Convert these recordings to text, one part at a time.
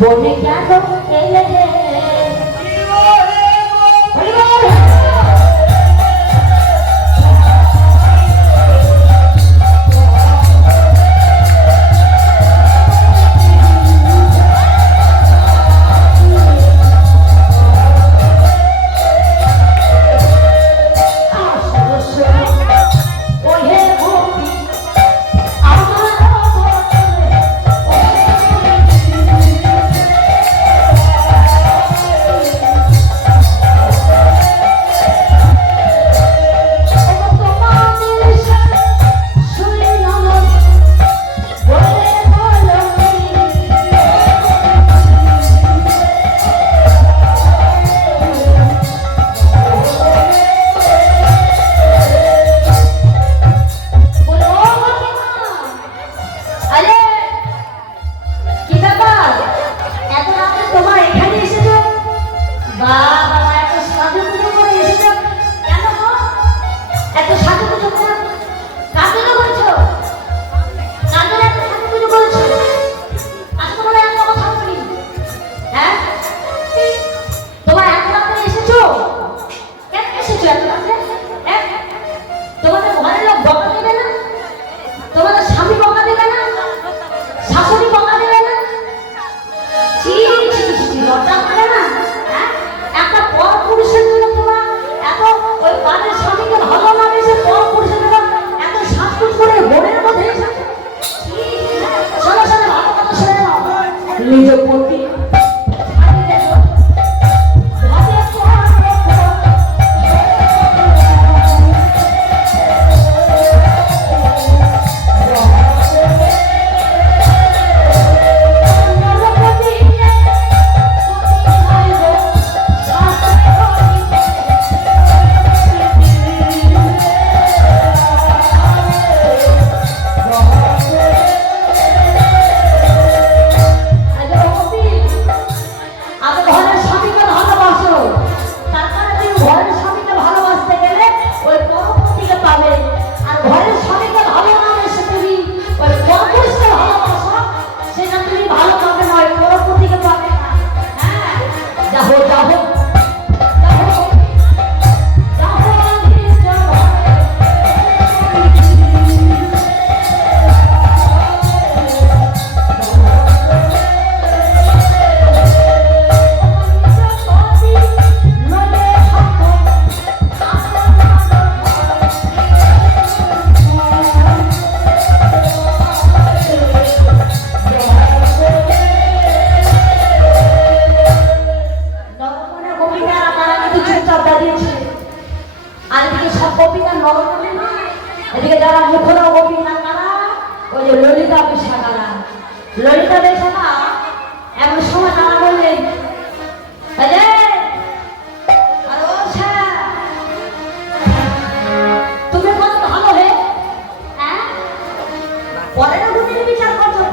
बोले क्या तो खेले পরের বিচার করছো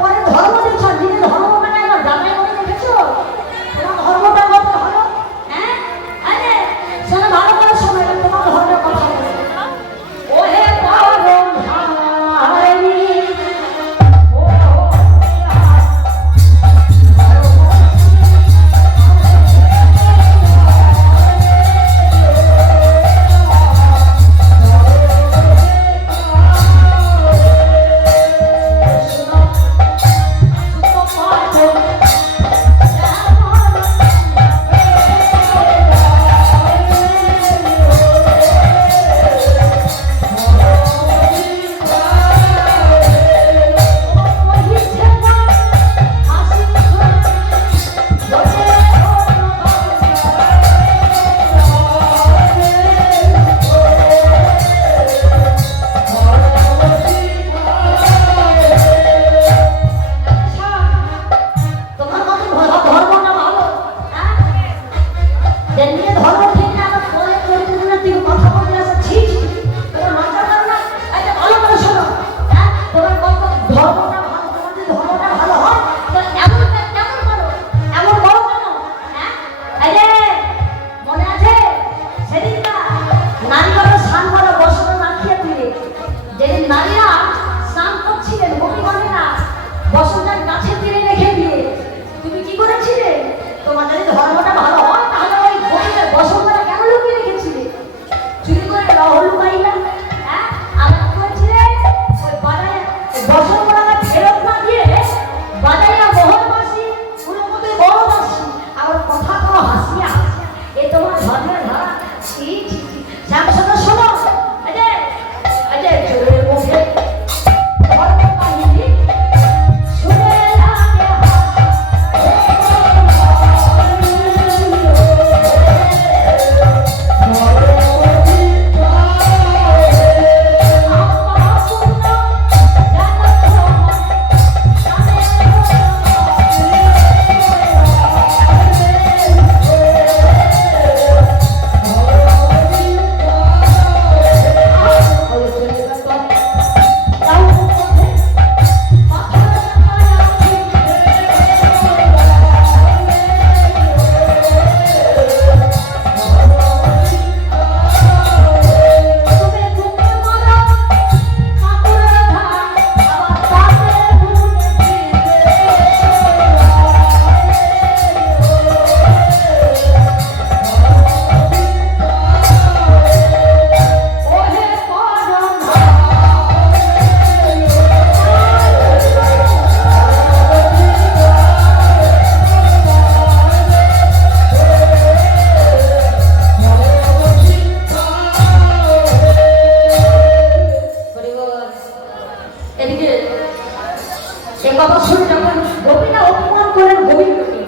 এ কথা শুনে যখন গোপীরা অপমান করলেন গোবিন্দকে,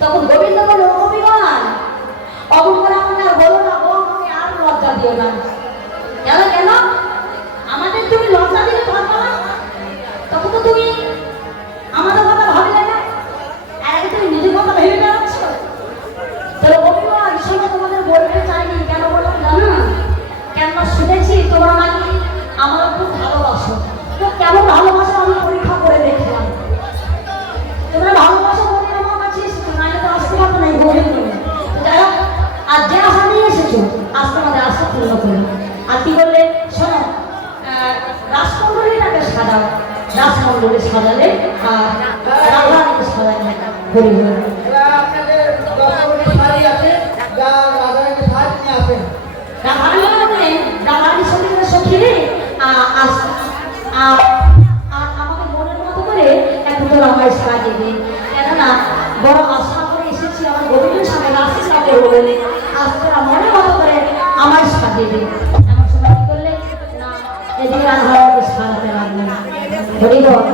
তখন গোবিন্দ বলল, গোপীগণ অমন করে আমাকে আর বলো না গো, তুমি আর লজ্জা দিও না। কেন কেন আমাদের তুমি লজ্জা দিলে পারবে না? তখন তো তুমি আমাদের কথা ভাবলে না, আর আগে তুমি নিজের কথা ভেবে বেড়াচ্ছ। তাহলে গোপীগণ শোনো, তোমাদের বলতে চাইনি, কেন বললাম জানো? কেননা শুনেছি তোমরা নাকি আমার খুব ভালোবাসো। তো কেমন ভালোবাসো আমি পরীক্ষা করে দেখলাম। তোমরা ভালোবাসো বলে আমার কাছে এসেছো, নাহলে তো আসতে পারতো না এই গোবিন্দ। যাই হোক, আর যে আশা নিয়ে এসেছো আজ তোমাদের আশা পূর্ণ করলো। আর কি বললে শোনো, রাজমন্ডলীটাকে সাজাও, রাজমন্ডলী সাজালে আর রাধারানীকে সাজালে হরি হরি। আপনাদের দশমী শাড়ি আছে, যা রাধারানীকে শাড়ি নিয়ে আসেন। রাধারানী সঙ্গে সখী রে, আমাকে মনের মতো করে এখন তো আমায় সাজিয়ে দিন। কেননা বড় আশা করে এসেছি আমার গোবিন্দের সামনে রাস্তা করবো বলে, আজ তোরা মনের মতো করে আমায় সাজিয়ে দিন। এমন সময় কি করলে না, এদিকে রাধারানীকে সাজাতে লাগলেন। হরি বল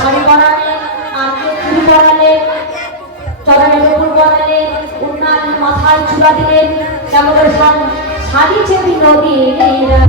শাড়ি পরালে, চুড়ি পরালে, চরণে নুপুর পরালে, উন্নাল মাথায় চূড়া দিলেন, কেমন করে সাজিয়েছে বিনোদিনীরা।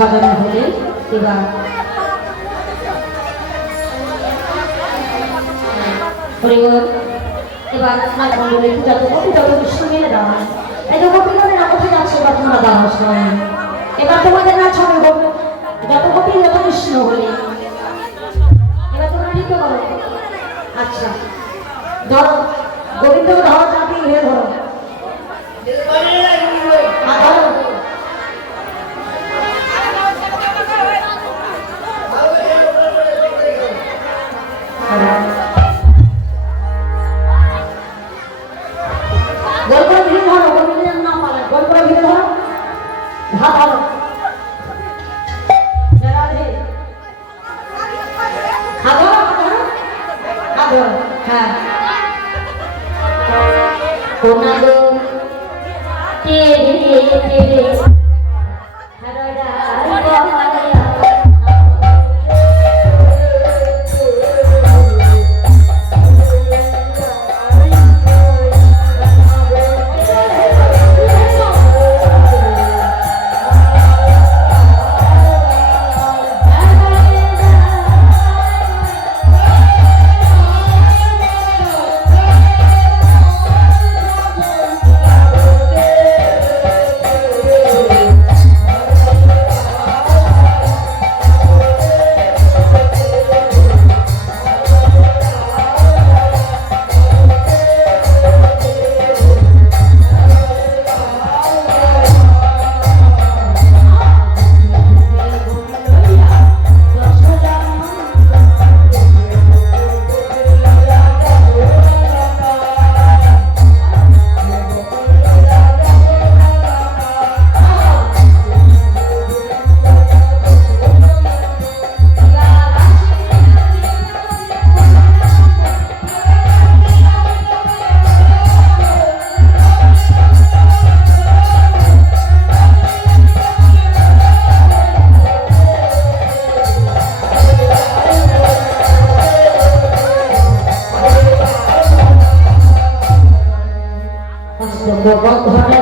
সাজানো হলে এবার হরিবল এবার নাচ মন্ডলে যত গোপী তত কৃষ্ণ মেলে দাঁড়ায় এই যে গোপীগণেরা কোথায় যাচ্ছে এবার তোমরা দাঁড়াও সবাই এবার তোমাদের নাচ হবে যত গোপী যত কৃষ্ণ বলে এবার তোমরা নৃত্য করো আচ্ছা ধরো গোবিন্দকে ধরো চাপিয়ে ঘিরে ধরো ধরো গোল করে ভিড়ে ধরো গোবিন্দ যেন না পালে গোল করে ভিড়ে ধরো হাত ধরো হাত ধরো হাত ধরো হ্যাঁ কোনা গো তেরে তেরে হরড়া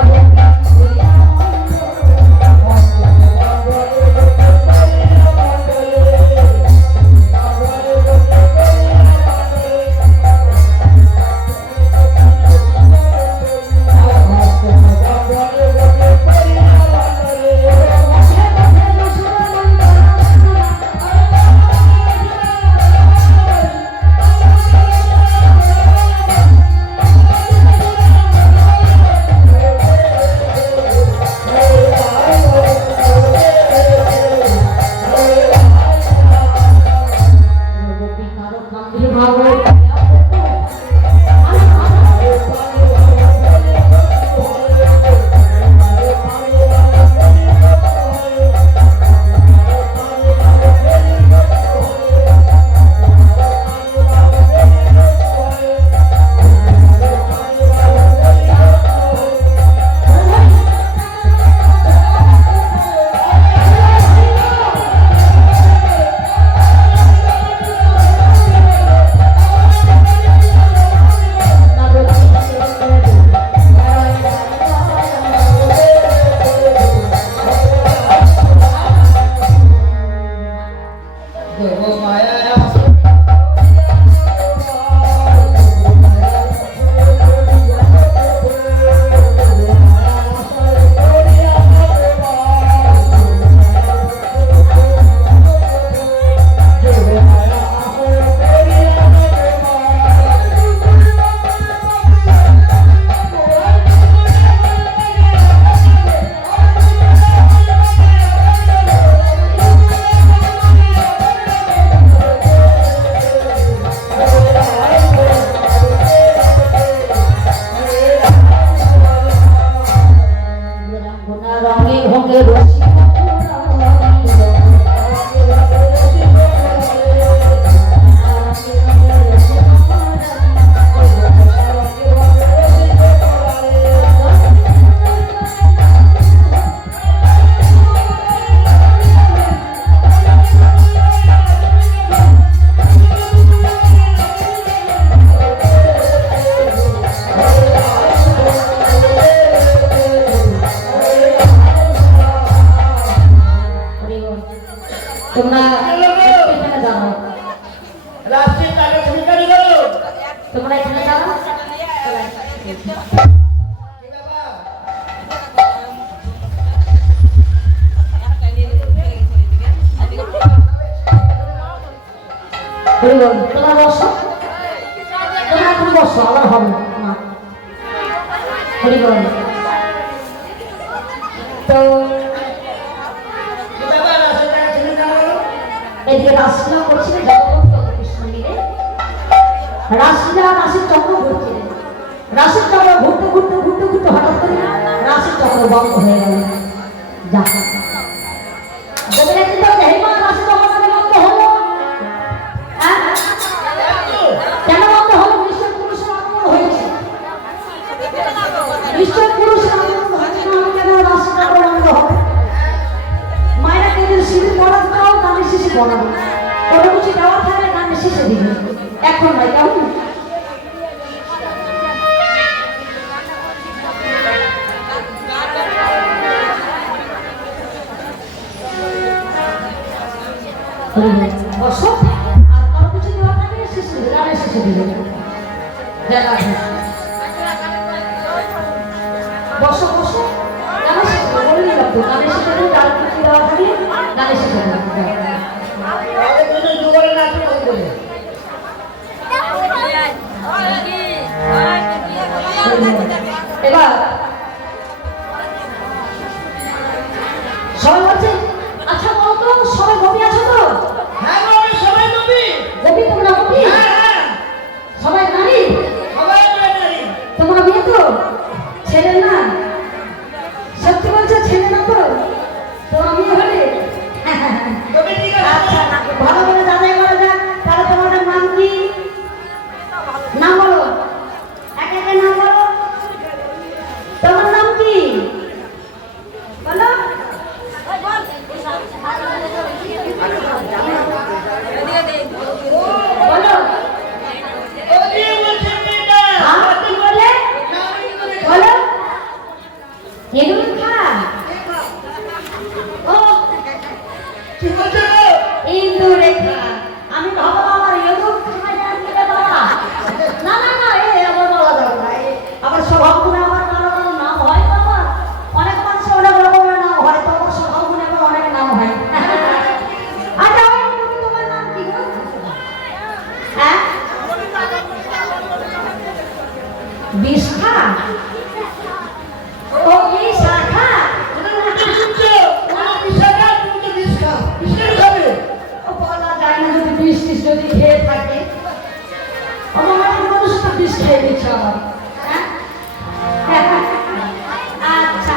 তোমরা বসো, তোমরা এখন বসো, আবার হবে না। হরিবল তো এদিকে রাসলীলা করছিলেন জগন্নাথ কৃষ্ণ মিলে। রাসলীলা রাসের চক্র ঘুরছিলেন। রাসের চক্র ঘুরতে ঘুরতে ঘুরতে ঘুরতে হঠাৎ করে রাসের চক্র বন্ধ হয়ে গেল। যা গোবিন্দ চিন্তা করছে, হেমা রাসের চক্র বন্ধ হলো, হ্যাঁ কেন বন্ধ হলো? নিশ্চয় পুরুষের আগমন হয়েছে, নিশ্চয় পুরুষের আগমন হয়েছে, না হলে কেন রাসের চক্র বন্ধ হবে? মায়েরা কেঁদের সিঁড়ি পড়া দাও, গানের শেষে পড়াবো, কোনো কিছু দেওয়া থাকে গানের শেষে দিবে, এখন নয় কেমন? বসো, আর কোনো কিছু দেওয়া থাকে শেষে দিবে, গানের শেষে দিবে। বসো বসো, গানের শেষে বলে দিলাম তো, গানের শেষে দিবে, গান কিছু দেওয়া থাকে গানের শেষে দিবে। এবার সবাই বলছে, আচ্ছা বলতো সবাই গোপী আছো তো? হ্যাঁ বাবা, সবাই নবী। গোপী তোমরা গোপী? হ্যাঁ, সবাই নারী? সবাই নারী। তোমরা মেয়ে তো? ছেলে না? সত্যি বলছো ছেলে না তো? তোমরা মেয়ে হলে? নবী ঠিক আছে। আচ্ছা ভালো করে যাচাই করা যাক। তাহলে তোমাদের নাম কি? নাম বলো, এক একে নাম বলো। তোমার নাম কি বলো? বলো। ওদি বলছে মেয়েটা। হ্যাঁ, কি বলে? নারী বলে। বলো। এগুলো খা। ও কি বলছো? ইন্দু রেখা। আমি ভাবলাম আমার ইন্দু খাই না দিলে বাবা। না না না, আমার বলা যাবে না। আবার স্বভাব গুণে আমার কারো কারো নাম হয় বাবা। অনেক মানুষের অনেক রকমের নাম হয়, তো আমার স্বভাব গুণে আমার অনেক নাম হয়। আচ্ছা তোমার নাম কি গো? হ্যাঁ, বিশাখা। ও বিশাখা। শুনছো? ওরা বিশাখা, তুমি তো বিশখা। বিশখা খাবে। বলা যায় না, যদি বিষ টিষ যদি খেয়ে থাকে। আমার অনেক মানুষ তো বিষ খেয়ে দিচ্ছে আমার। হ্যাঁ? আচ্ছা,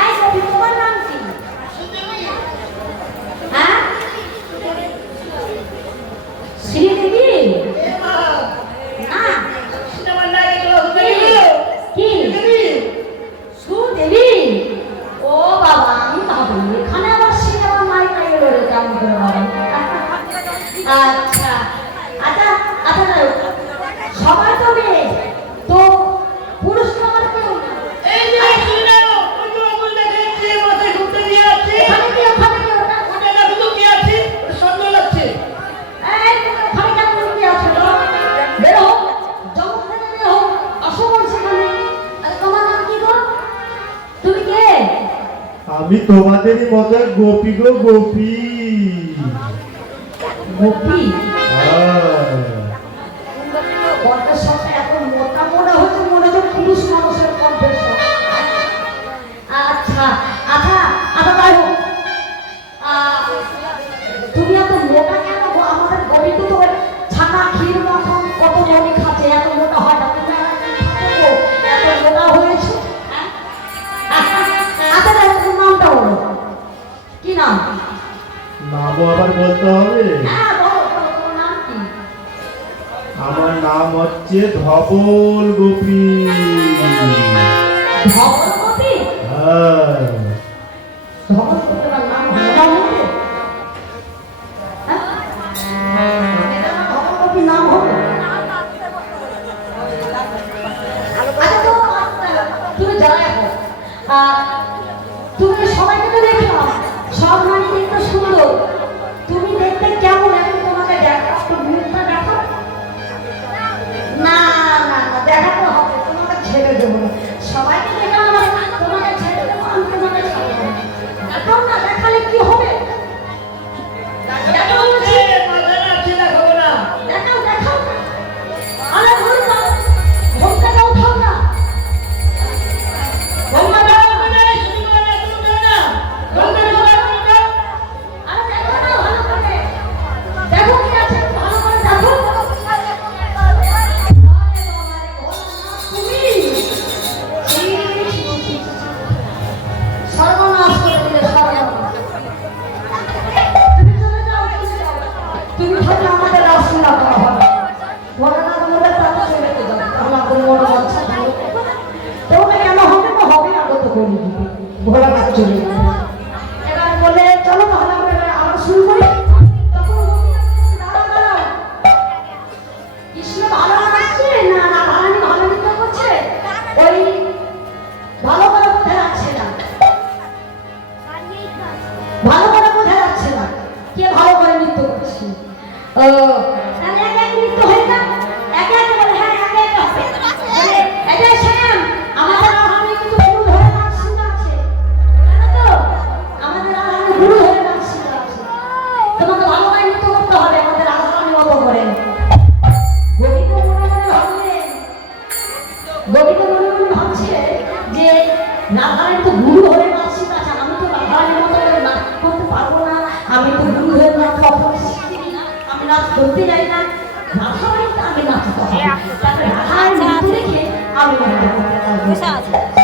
এই কবি তোমার নাম কি? হ্যাঁ, শ্রীদেবী? এ মা, না, সিনেমার নায়িকা হলো কি? দেবী। সুদেবী? ও বাবা, আমি ভাবি এখানে আবার সিনেমার নায়িকা এলো রে, কেমন করে বাবা? আচ্ছা আচ্ছা আচ্ছা, সবাই তো মেয়ে, তো পুরুষ তো আমার কেউ না। এই যে শুনে নাও, ওই যে আগুন দেখাচ্ছি, মাথায় ঘুরতে দিয়ে আছে। ওখানে কি ওখানে কি ওটা? ওটা দেখো তো কি আছে? ওটা সন্দেহ লাগছে। এই তুমি ওখানে কেন লুকিয়ে আছো তো? বের হও, জগৎ থেকে বের হও, আসো বলছি এখানে। আরে তোমার নাম কি গো? তুমি কে? আমি তোমাদেরই মতো গোপী গো, গোপী। গোপী? হ্যাঁ। কণ্ঠের সাথে এত মোটা মনে হচ্ছে, মনে হচ্ছে পুরুষ মানুষের কণ্ঠের সাথে। আচ্ছা আচ্ছা আচ্ছা, তাই হোক। তুমি এত মোটা কেন গো? আমাদের গরিব তো ছানা ক্ষীর মতন কত বড়ি খাচ্ছে, এত মোটা হয় না। তুমি আর কি খাচ্ছো গো? এত মোটা হয়েছে, হ্যাঁ? আচ্ছা তাই হোক, তোমার নামটা বলো, কি নাম? নামও আবার বলতে হবে? হ্যাঁ বলো বলো, তোমার নাম কি? আমার নাম হচ্ছে ধবল গোপী। ধবলপতি? হ্যাঁ। ধবলপতির নাম হয় না মনে? হ্যাঁ, ধবলপতির নাম হবে? আচ্ছা তো তুমি জানাই হো, তুমি সবাইকে তো দেখলাম, সব নারী দেখতে সুন্দর, তুমি দেখতে কেমন? এখন তোমাকে দেখা, একটু মুখটা দেখো। না না না, দেখাতে হবে, তোমাকে ছেড়ে বলে দিতে ভোলা কাজ চলে যাবে। এবার বলে চলো তাহলে আমরা এবার আবার শুরু করি। তখন দাঁড়াও, দাঁড়াও। কৃষ্ণ ভালো আসছে না না রানী ভালো নৃত্য করছে, ওই ভালো করে বোঝা যাচ্ছে না, ভালো করে বোঝা যাচ্ছে না কে ভালো করে নৃত্য করছে। ও তাহলে এক এক নৃত্য হয় না, এক এক বলে হ্যাঁ এক এক আছে বলে এটা শ্যাম আমাদের আহারে কিন্তু গুরু ধরে নাচ শিখাচ্ছে, জানো তো আমাদের আহারে গুরু ধরে নাচ শিখাচ্ছে, তোমাকে ভালো করে নৃত্য করতে হবে আমাদের আহারের মতো করে। গোবিন্দ মনে মনে ভাবলেন, গোবিন্দ মনে মনে ভাবছে যে রাধারানী তো গুরু হয়ে নাচ শিখাচ্ছে, আমি তো রাধারানীর মতো করে নাচ করতে পারবো না, আমি তো গুরু হয়ে নাচ কখনো শিখিনি না, আমি নাচ করতে যাই না, রাধারানীতে আমি নাচতে হবে, তারপরে রাধারানী নৃত্য দেখে আমি নাচ করতে পারবো।